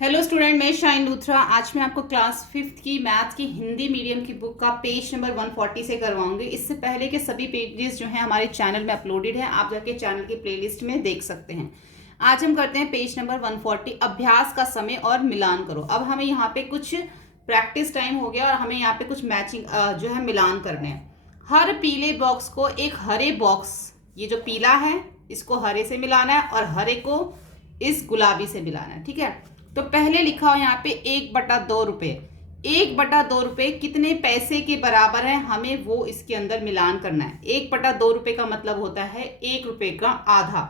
Hello student, मैं shine Luthra. आज मैं आपको क्लास 5th की मैथ की हिंदी मीडियम की बुक का पेज नंबर 140 से करवाऊंगी। इससे पहले के सभी पेजेस जो हैं हमारे चैनल में अपलोडेड हैं, आप जाके चैनल की प्लेलिस्ट में देख सकते हैं। आज हम करते हैं पेज नंबर 140, अभ्यास का समय और मिलान करो। अब हमें यहाँ पे कुछ प्रैक्टिस टाइम हो गया और हमें यहाँ पे कुछ मैचिंग जो है मिलान करने हैं। हर पीले बॉक्स को एक हरे बॉक्स, ये जो पीला है इसको हरे से मिलाना है और हरे को इस गुलाबी से मिलाना है। ठीक है, तो पहले लिखा हो यहाँ पे 1/2 रुपये। 1/2 रुपये कितने पैसे के बराबर है, हमें वो इसके अंदर मिलान करना है। 1/2 रुपये का मतलब होता है 1 रुपये का आधा।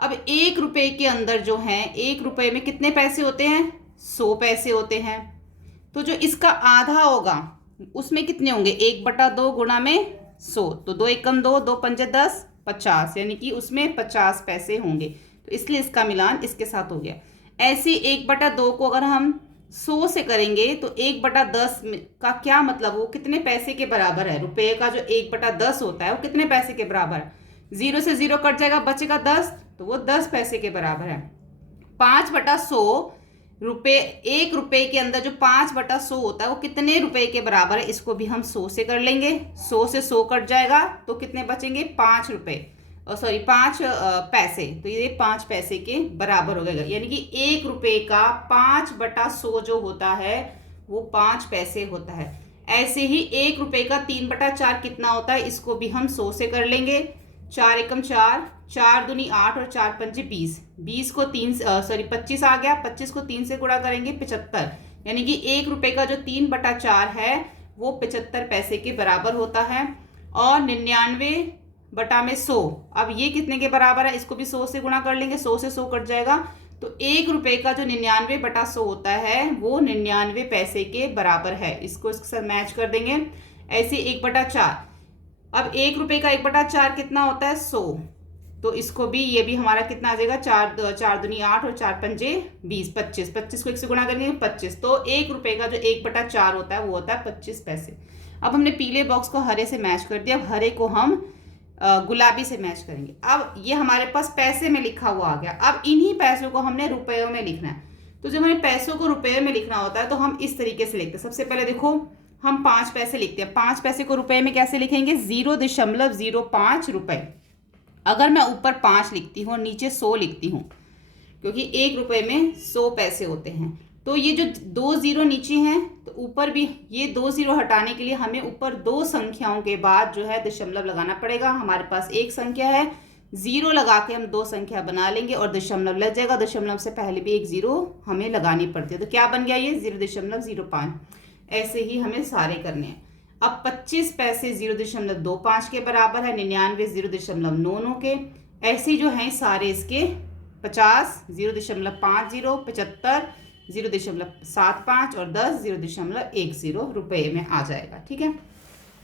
अब 1 रुपये के अंदर जो है 1 रुपये में कितने पैसे होते हैं, 100 पैसे होते हैं। तो जो इसका आधा होगा उसमें कितने होंगे, 1/2 गुणा में 100, तो 2 एकम 2, 2 पंजे 10, 50, यानी कि उसमें 50 पैसे होंगे। तो इसलिए इसका मिलान इसके साथ हो गया। ऐसे 1/2 को अगर हम 100 से करेंगे तो 1/10 का क्या मतलब, वो कितने पैसे के बराबर है। रुपये का जो 1/10 होता है वो कितने पैसे के बराबर है, 0 से 0 कट जाएगा, बचेगा 10, तो वो 10 पैसे के बराबर है। 5/100 रुपये, 1 रुपये के अंदर जो 5/100 होता है वो कितने रुपए के बराबर है, इसको भी हम 100 से कर लेंगे। 100 से 100 कट जाएगा तो कितने बचेंगे, 5 रुपये, सॉरी 5 पैसे। तो ये 5 पैसे के बराबर हो गएगा, यानी कि 1 रुपये का 5/100 जो होता है वो 5 पैसे होता है। ऐसे ही 1 रुपये का 3/4 कितना होता है, इसको भी हम 100 से कर लेंगे। 4 एकम 4, 4 दूनी 8 और 4 पंजे 20, 20 को 25 आ गया, 25 को 3 से गुणा करेंगे 75, यानी कि 1 रुपये का जो 3/4 है वो 75 पैसे के बराबर होता है। और 99/100, अब ये कितने के बराबर है, इसको भी 100 से गुणा कर लेंगे, 100 से 100 कट जाएगा, तो 1 रुपये का जो 99/100 होता है वो 99 पैसे के बराबर है। इसको इसके साथ मैच कर देंगे। ऐसे 1/4, अब 1 रुपये का 1/4 कितना होता है, 100, तो इसको भी, ये भी हमारा कितना आ जाएगा, 4 दूनी 8 और 4 पंजे 20, 25, 25 को 1 से गुणा करेंगे 25, तो 1 रुपये का जो 1/4 होता है वो होता है 25 पैसे। अब हमने पीले बॉक्स को हरे से मैच कर दिया, अब हरे को हम गुलाबी से मैच करेंगे। अब ये हमारे पास पैसे में लिखा हुआ आ गया। अब इन्हीं पैसों को हमने रुपयों में लिखना है। तो जब हमें पैसों को रुपये में लिखना होता है तो हम इस तरीके से लिखते हैं। सबसे पहले देखो, हम 5 पैसे लिखते हैं। 5 पैसे को रुपये में कैसे लिखेंगे, 0.05 रुपये। अगर मैं ऊपर 5 लिखती हूँ और नीचे 100 लिखती हूँ, क्योंकि 1 रुपये में 100 पैसे होते हैं, तो ये जो 2 0 नीचे हैं तो ऊपर भी ये 2 0 हटाने के लिए हमें ऊपर 2 संख्याओं के बाद जो है दशमलव लगाना पड़ेगा। हमारे पास एक संख्या है, 0 लगा के हम 2 संख्या बना लेंगे और दशमलव लग जाएगा। दशमलव से पहले भी एक 0 हमें लगानी पड़ती है, तो क्या बन गया ये 0.05। ऐसे ही हमें सारे करने हैं। अब 25 पैसे 0.25 के बराबर है, 99 0.99 के। ऐसे जो हैं सारे इसके 50 0.50, 75 0.75 और 10 0.10 रुपये में आ जाएगा। ठीक है,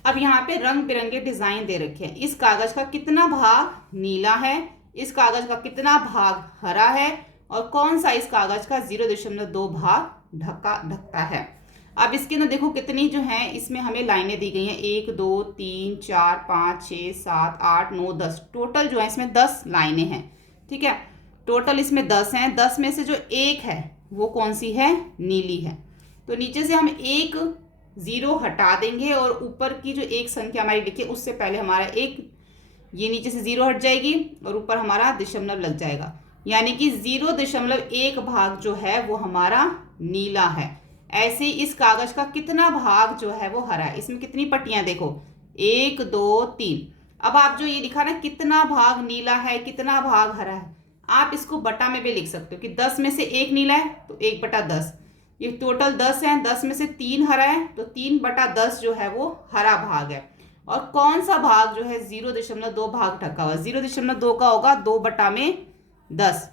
अब यहाँ पे रंग बिरंगे डिजाइन दे रखे हैं। इस कागज का कितना भाग नीला है, इस कागज का कितना भाग हरा है, और कौन सा इस कागज का 0.2 भाग ढकता है। अब इसके अंदर देखो कितनी जो है इसमें हमें लाइनें दी गई हैं, 1 2 3 4 5 6 7 8 9 10, टोटल जो है इसमें 10 लाइनें हैं। ठीक है, टोटल इसमें 10 हैं। 10 में से जो एक है वो कौन सी है, नीली है। तो नीचे से हम एक 0 हटा देंगे और ऊपर की जो एक संख्या हमारी लिखी उससे पहले हमारा एक, ये नीचे से 0 हट जाएगी और ऊपर हमारा दशमलव लग जाएगा, यानी कि 0.1 भाग जो है वो हमारा नीला है। ऐसे ही इस कागज का कितना भाग जो है वो हरा है। इसमें कितनी पट्टियां देखो, 1 2 3। अब आप जो ये लिखा ना कितना भाग नीला है कितना भाग हरा है, आप इसको बटा में भी लिख सकते हो कि 10 में से एक नीला है तो 1/10, ये टोटल 10 है, 10 में से 3 हरा है तो 3/10 जो है वो हरा भाग है। और कौन सा भाग जो है 0.2 भाग ढका हुआ, 0.2 का होगा 2/10।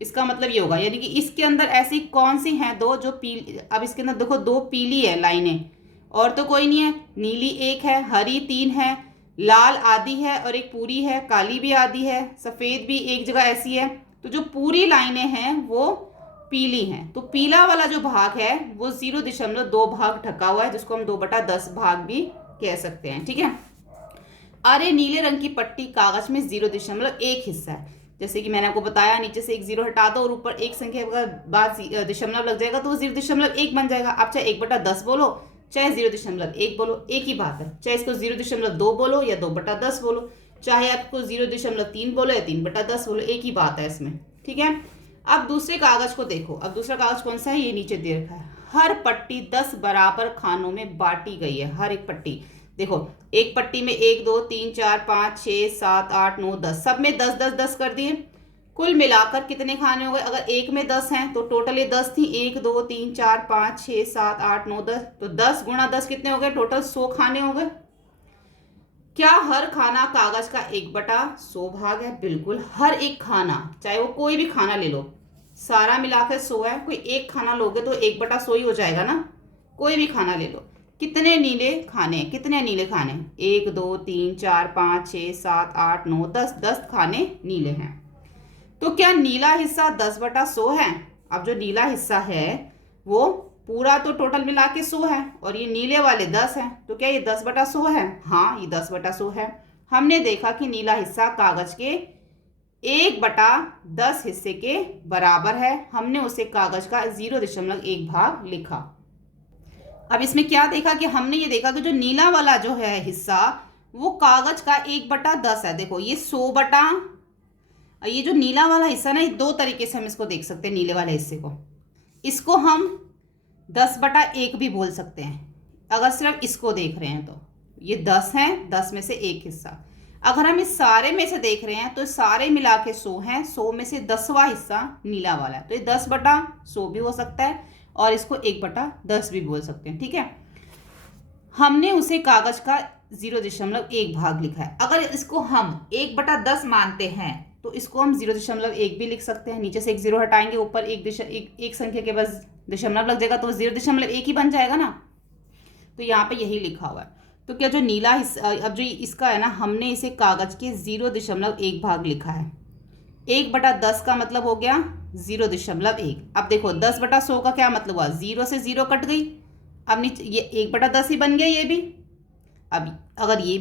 इसका मतलब ये होगा, यानी कि इसके अंदर ऐसी कौन सी हैं दो जो पीली, अब इसके अंदर देखो 2 पीली है लाइनें और तो कोई नहीं है, नीली 1 है, हरी 3 है, लाल आधी है और एक पूरी है, काली भी आधी है, सफ़ेद भी एक जगह ऐसी है। तो जो पूरी लाइनें हैं वो पीली हैं, तो पीला वाला जो भाग है वो 0.2 भाग ढका हुआ है, जिसको हम 2/10 भाग भी कह सकते हैं। ठीक है, अरे नीले रंग की पट्टी कागज में 0.1 हिस्सा है। जैसे कि मैंने आपको बताया, नीचे से एक जीरो हटा दो और ऊपर एक संख्या के बाद दशमलव लग जाएगा तो वो 0.1 बन जाएगा। आप चाहे 1/10 बोलो चाहे 0.1 बोलो, एक ही बात है। चाहे इसको 0.2 बोलो या 2/10 बोलो, चाहे आपको 0.3 बोलो या 3/10 बोलो, एक ही बात है इसमें, ठीक है। अब दूसरे कागज को देखो। अब दूसरा कागज कौन सा है, ये नीचे दे रखा है। हर पट्टी 10 बराबर खानों में बांटी गई है। हर एक पट्टी देखो, एक पट्टी में 1 2 3 4 5 6 7 8 9 10, सब में 10 10 10 कर दिए। कुल मिलाकर कितने खाने हो गए? अगर एक में 10 हैं तो टोटल ये 10 थी। 1 2 3 4 5 6 7 8 9 10, तो 10 गुणा 10 कितने हो गए? टोटल 100 खाने हो गए। क्या हर खाना कागज का 1/100 भाग है? बिल्कुल, हर एक खाना, चाहे वो कोई भी खाना ले लो, सारा मिलाकर 100 है। कोई एक खाना लोगे तो 1/100 ही हो जाएगा ना। कोई भी खाना ले लो। कितने नीले खाने? कितने नीले खाने? 1 2 3 4 5 6 7 8 9 10, 10 खाने नीले हैं। तो क्या नीला हिस्सा 10/100 है? अब जो नीला हिस्सा है वो पूरा तो टोटल मिला के 100 है और ये नीले वाले 10 हैं, तो क्या ये 10/100 है? हाँ, ये 10/100 है। हमने देखा कि नीला हिस्सा कागज के 1/10 हिस्से के बराबर है। हमने उसे कागज का 0.1 भाग लिखा। अब इसमें क्या देखा कि हमने ये देखा कि जो नीला वाला जो है हिस्सा वो कागज का 1/10 है। देखो ये 100 ये जो नीला वाला हिस्सा ना, ये दो तरीके से हम इसको देख सकते हैं। नीले वाले हिस्से को, इसको हम 10/1 भी बोल सकते हैं अगर सिर्फ इसको देख रहे हैं तो। ये 10 है, 10 में से एक हिस्सा। अगर हम इस सारे में से देख रहे हैं तो सारे मिला के 100 हैं। 100 में से 10वां हिस्सा नीला वाला है, तो ये 10/100 भी हो सकता है और इसको 1/10 भी बोल सकते हैं, ठीक है। हमने उसे कागज का 0.1 भाग लिखा है। अगर इसको हम 1/10 मानते हैं तो इसको हम 0.1 भी लिख सकते हैं। नीचे से एक जीरो हटाएंगे, ऊपर एक संख्या के बाद दशमलव लग जाएगा तो 0.1 ही बन जाएगा ना। तो यहाँ पे यही लिखा हुआ है। तो क्या जो नीला हिस्सा, अब जो इसका है ना, हमने इसे कागज के 0.1 भाग लिखा है। 1/10 का मतलब हो गया 0.1। अब देखो 10/100 का क्या मतलब हुआ? 0 से 0 कट गई। अब नीचे ये 1/10 ही बन गया ये भी। अब अगर ये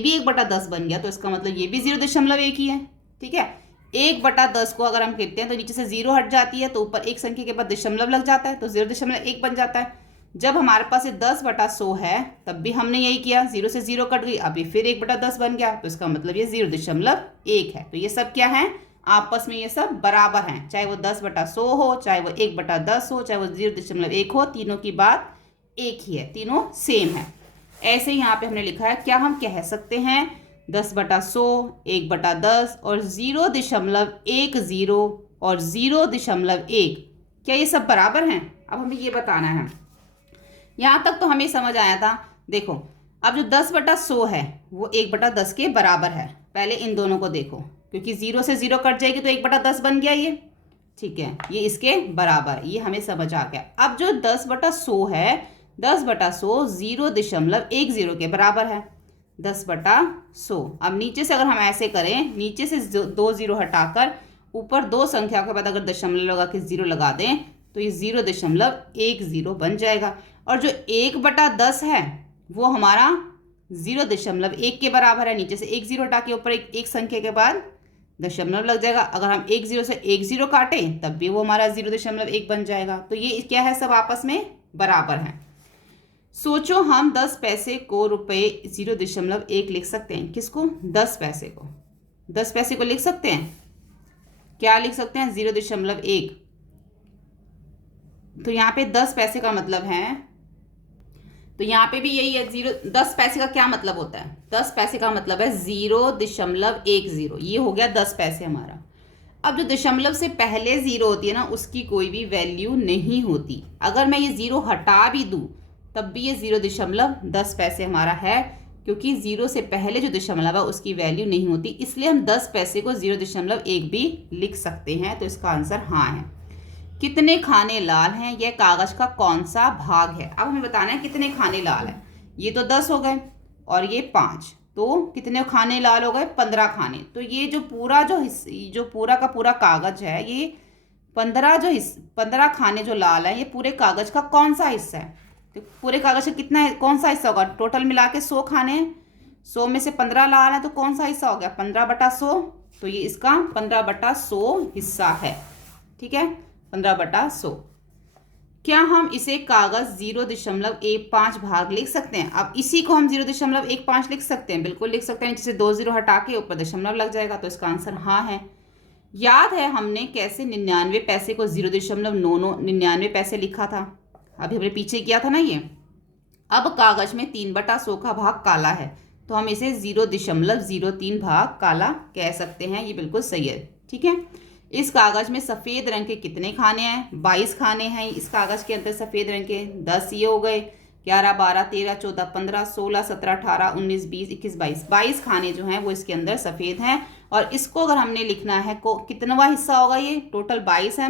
भी 1/10 बन गया तो इसका मतलब ये भी 0.1 ही है, ठीक है। 1/10 को अगर हम कहते हैं तो नीचे से 0 हट जाती है, तो ऊपर एक संख्या के बाद दशमलव लग जाता है तो 0.1 बन जाता है। जब हमारे पास ये 10/100 है तब भी हमने यही किया, 0 से 0 कट गई, अभी फिर 1/10 बन गया, तो इसका मतलब ये 0.1 है। तो ये सब क्या है? आपस में ये सब बराबर हैं। चाहे वो 10/100 हो, चाहे वो 1/10 हो, चाहे वो 0.1 हो, तीनों की बात एक ही है, तीनों सेम है। ऐसे ही यहाँ पे हमने लिखा है। क्या हम कह सकते हैं 10/100, 1/10 और 0.10 और 0.1, क्या ये सब बराबर हैं? अब हमें ये बताना है। यहाँ तक तो हमें समझ आया था। देखो अब जो 10/100 है वो 1/10 के बराबर है। पहले इन दोनों को देखो, क्योंकि 0 से 0 कट जाएगी तो 1/10 बन गया ये, ठीक है। ये इसके बराबर, ये हमें समझ आ गया। अब जो 10/100 है, 10/100 0.10 के बराबर है। 10/100। अब नीचे से अगर हम ऐसे करें, नीचे से 2 0 हटाकर ऊपर दो संख्या के बाद अगर दशमलव लगा के 0 लगा दें तो ये 0.10 बन जाएगा। और जो 1/10 है वो हमारा 0.1 के बराबर है। नीचे से एक 0 हटा के ऊपर एक संख्या के बाद दशमलव लग जाएगा। अगर हम 1 0 से 1 0 काटें तब भी वो हमारा 0.1 बन जाएगा। तो ये क्या है? सब आपस में बराबर हैं। सोचो हम 10 पैसे को रुपए 0.1 लिख सकते हैं। किसको? 10 पैसे को। 10 पैसे को लिख सकते हैं। क्या लिख सकते हैं? 0.1। तो यहाँ पे 10 पैसे का मतलब है, तो यहाँ पे भी यही है। 10 पैसे का क्या मतलब होता है? 10 पैसे का मतलब है 0.10। ये हो गया 10 पैसे हमारा। अब जो दशमलव से पहले 0 होती है ना, उसकी कोई भी वैल्यू नहीं होती। अगर मैं ये 0 हटा भी दूँ तब भी ये 0.10 पैसे हमारा है, क्योंकि 0 से पहले जो दशमलव है उसकी वैल्यू नहीं होती। इसलिए हम 10 पैसे को 0.1 भी लिख सकते हैं। तो इसका आंसर हाँ है। कितने खाने लाल हैं? यह कागज का कौन सा भाग है? अब हमें बताना है कितने खाने लाल हैं। ये तो 10 हो गए और ये 5, तो कितने खाने लाल हो गए? 15 खाने। तो ये जो पूरा का पूरा कागज है, ये 15 खाने जो लाल है, ये पूरे कागज का कौन सा हिस्सा है? तो पूरे कागज का कितना है, कौन सा हिस्सा होगा? टोटल मिला के 100 खाने हैं, 100 में से 15 लाल है, तो कौन सा हिस्सा हो गया? 15/100, तो ये इसका 15/100 हिस्सा है। ठीक है, 15/100। क्या हम इसे कागज 0.15 भाग लिख सकते हैं? अब इसी को हम 0.15 लिख सकते हैं, बिल्कुल लिख सकते हैं। जैसे 2 0 हटा के ऊपर दशमलव लग जाएगा, तो इसका आंसर हाँ है। याद है हमने कैसे 99 पैसे को 0.99 पैसे लिखा था? अभी हमने पीछे किया था ना ये। अब कागज में 3/100 का भाग काला है, तो हम इसे 0.03 भाग काला कह सकते हैं। ये बिल्कुल सही है। ठीक है, इस कागज में सफ़ेद रंग के कितने खाने हैं? 22 खाने हैं इस कागज के अंदर सफ़ेद रंग के। 10 ये हो गए, 11 12 13 14 15 16 17 18 19 20 21 22 22 खाने जो हैं वो इसके अंदर सफ़ेद हैं। और इसको अगर हमने लिखना है को कितनवा हिस्सा होगा? ये टोटल 22 है,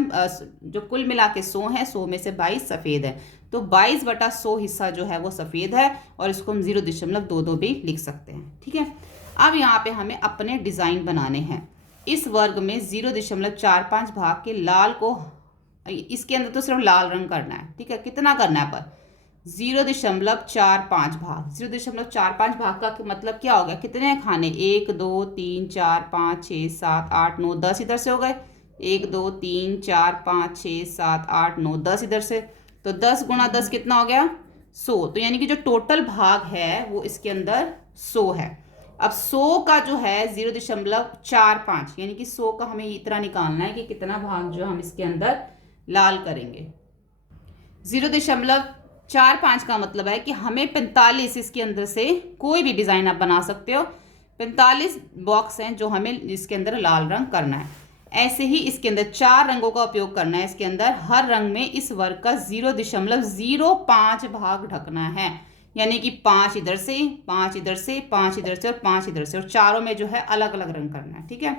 जो कुल मिला के 100 है, 100 में से 22 सफ़ेद है, तो 22/100 हिस्सा जो है वो सफ़ेद है। और इसको हम 0.22 भी लिख सकते हैं। ठीक है, अब यहाँ पे हमें अपने डिज़ाइन बनाने हैं। इस वर्ग में 0.45 भाग के लाल को, इसके अंदर तो सिर्फ लाल रंग करना है। ठीक है, कितना करना है पर? 0.45 भाग। 0.45 भाग का मतलब क्या हो गया? कितने खाने? 1 2 3 4 5 6 7 8 9 10 इधर से हो गए। 1 2 3 4 5 6 7 8 9 10 इधर से, तो 10 गुणा 10 कितना हो गया? 100। तो यानी कि जो टोटल भाग है वो इसके अंदर 100 है। अब 100 का जो है 0.45, यानी कि 100 का हमें इतना निकालना है कि कितना भाग जो हम इसके अंदर लाल करेंगे। 0.45 का मतलब है कि हमें 45 इसके अंदर से कोई भी डिज़ाइन आप बना सकते हो। 45 बॉक्स हैं जो हमें इसके अंदर लाल रंग करना है। ऐसे ही इसके अंदर 4 रंगों का उपयोग करना है। इसके अंदर हर रंग में इस वर्ग का 0.05 भाग ढकना है, यानी कि 5 इधर से, 5 इधर से, 5 इधर से और 5 इधर से, और चारों में जो है अलग अलग रंग करना है। ठीक है,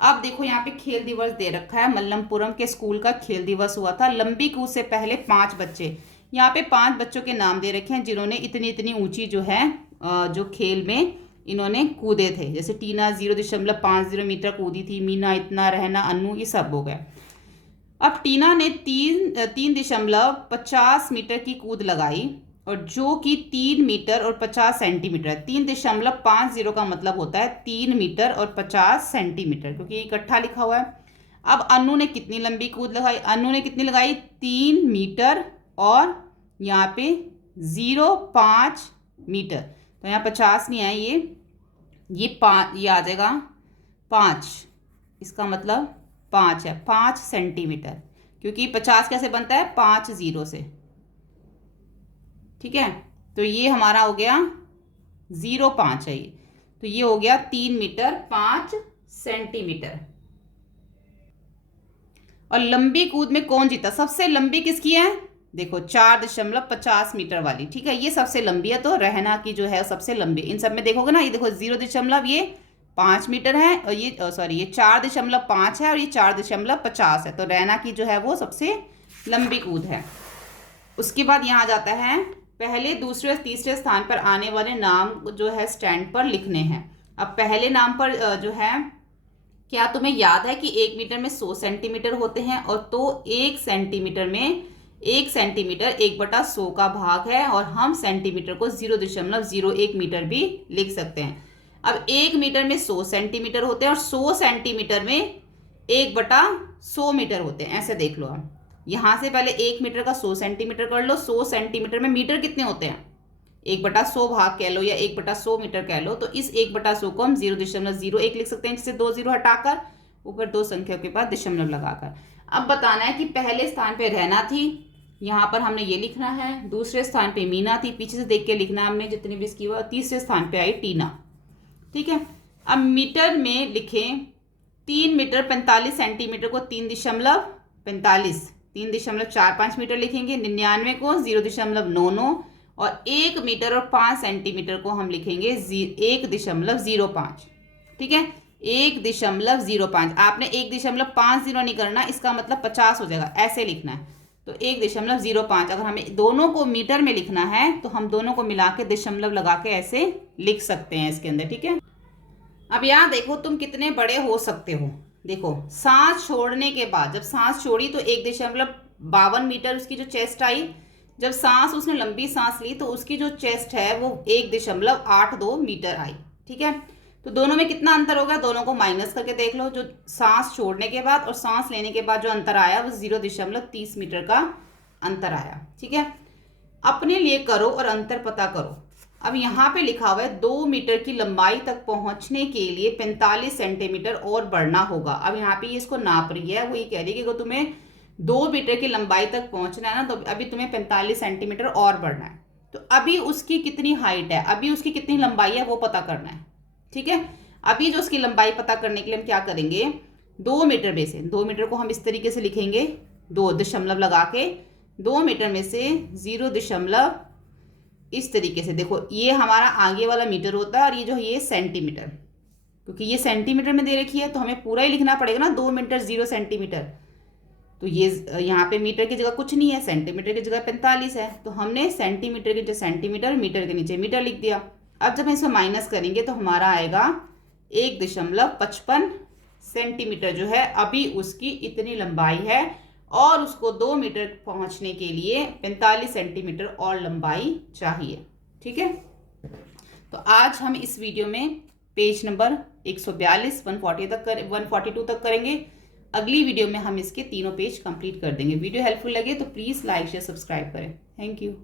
अब देखो यहाँ पे खेल दिवस दे रखा है। मल्लमपुरम के स्कूल का खेल दिवस हुआ था। लंबी कूद से पहले 5 बच्चे, यहाँ पे 5 बच्चों के नाम दे रखे हैं जिन्होंने इतनी इतनी ऊंची जो है जो खेल में इन्होंने कूदे थे। जैसे टीना 0.50 मीटर कूदी थी, मीना इतना, रहना, अनु, ये सब हो गए। अब टीना ने 3.50 मीटर की कूद लगाई, और जो कि 3 मीटर और 50 सेंटीमीटर है। 3.50 का मतलब होता है 3 मीटर और 50 सेंटीमीटर, क्योंकि ये इकट्ठा लिखा हुआ है। अब अनु ने कितनी लंबी कूद लगाई? अनु ने कितनी लगाई? 3 मीटर और यहाँ पे 0.5 मीटर। तो यहाँ 50 नहीं है, ये 5, ये आ जाएगा 5। इसका मतलब 5 है, 5 सेंटीमीटर, क्योंकि 50 कैसे बनता है? 5 0 से। ठीक है, तो ये हमारा हो गया 0.5 है ये, तो ये हो गया 3 मीटर 5 सेंटीमीटर। और लंबी कूद में कौन जीता? सबसे लंबी किसकी है? देखो 4.50 मीटर वाली। ठीक है, ये सबसे लंबी है, तो रहना की जो है सबसे लंबी। इन सब में देखोगे ना, ये देखो 0.5 मीटर है, और ये सॉरी ये 4.5 है, और ये 4.50 है, तो रहना की जो है वो सबसे लंबी कूद है। उसके बाद यहाँ आ जाता है पहले, दूसरे और तीसरे स्थान पर आने वाले नाम जो है स्टैंड पर लिखने हैं। अब पहले नाम पर जो है, क्या तुम्हें याद है कि 1 मीटर में 100 सेंटीमीटर होते हैं, और तो 1 सेंटीमीटर में 1 सेंटीमीटर 1/100 का भाग है, और हम सेंटीमीटर को 0.01 मीटर भी लिख सकते हैं। अब 1 मीटर में 100 सेंटीमीटर होते हैं, और 100 सेंटीमीटर में 1/100 मीटर होते हैं। ऐसे देख लो, हम यहाँ से पहले 1 मीटर का 100 सेंटीमीटर कर लो। 100 सेंटीमीटर में मीटर कितने होते हैं? 1/100 भाग कह लो या 1/100 मीटर कह लो। तो इस 1/100 को हम 0.01 लिख सकते हैं, जिससे 2 0 हटाकर ऊपर 2 संख्या के बाद दशमलव लगाकर। अब बताना है कि पहले स्थान पे रहना थी, यहाँ पर हमने ये लिखना है। दूसरे स्थान पे मीना थी, पीछे से देख के लिखना है हमने जितनी भी इसकी हुआ। तीसरे स्थान पे आई टीना। ठीक है, अब मीटर में लिखें 3 मीटर 45 सेंटीमीटर को 3.45 मीटर लिखेंगे। 99 को 0.99, और 1 मीटर और 5 सेंटीमीटर को हम लिखेंगे 1.05। ठीक है, 1.05। आपने 1.50 नहीं करना, इसका मतलब 50 हो जाएगा, ऐसे लिखना है। तो 1.05। अगर हमें दोनों को मीटर में लिखना है तो हम दोनों को मिला के दशमलव लगा के ऐसे लिख सकते हैं इसके अंदर। ठीक है, अब यहाँ देखो तुम कितने बड़े हो सकते हो। देखो सांस छोड़ने के बाद, जब सांस छोड़ी तो 1.52 मीटर उसकी जो चेस्ट आई। जब सांस उसने लंबी सांस ली तो उसकी जो चेस्ट है वो 1.82 मीटर आई। ठीक है, तो दोनों में कितना अंतर होगा, दोनों को माइनस करके देख लो। जो सांस छोड़ने के बाद और सांस लेने के बाद जो अंतर आया वो 0.30 मीटर का अंतर आया। ठीक है, अपने लिए करो और अंतर पता करो। अब यहाँ पे लिखा हुआ है 2 मीटर की लंबाई तक पहुंचने के लिए 45 सेंटीमीटर और बढ़ना होगा। अब यहाँ पे ये इसको नाप रही है, वो ये कह रही है कि अगर तुम्हें 2 मीटर की लंबाई तक पहुंचना है ना, तो अभी तुम्हें 45 सेंटीमीटर और बढ़ना है। तो अभी उसकी कितनी हाइट है, अभी उसकी कितनी लंबाई है वो पता करना है। ठीक है, अभी जो उसकी लंबाई पता करने के लिए हम क्या करेंगे, 2 मीटर में से 2 मीटर को हम इस तरीके से लिखेंगे, 2 दशमलव लगा के 2 मीटर में से 0 इस तरीके से। देखो ये हमारा आगे वाला मीटर होता है और ये जो है ये सेंटीमीटर, क्योंकि ये सेंटीमीटर में दे रखी है तो हमें पूरा ही लिखना पड़ेगा ना, 2 मीटर 0 सेंटीमीटर। तो ये यहाँ पे मीटर की जगह कुछ नहीं है, सेंटीमीटर की जगह 45 है, तो हमने सेंटीमीटर के नीचे सेंटीमीटर, मीटर के नीचे मीटर लिख दिया। अब जब हम इसमें माइनस करेंगे तो हमारा आएगा 1.55 सेंटीमीटर जो है अभी उसकी इतनी लंबाई है, और उसको 2 मीटर पहुंचने के लिए 45 सेंटीमीटर और लंबाई चाहिए। ठीक है, तो आज हम इस वीडियो में पेज नंबर 142 142 तक करेंगे। अगली वीडियो में हम इसके तीनों पेज कंप्लीट कर देंगे। वीडियो हेल्पफुल लगे तो प्लीज़ लाइक शेयर सब्सक्राइब करें। Thank you.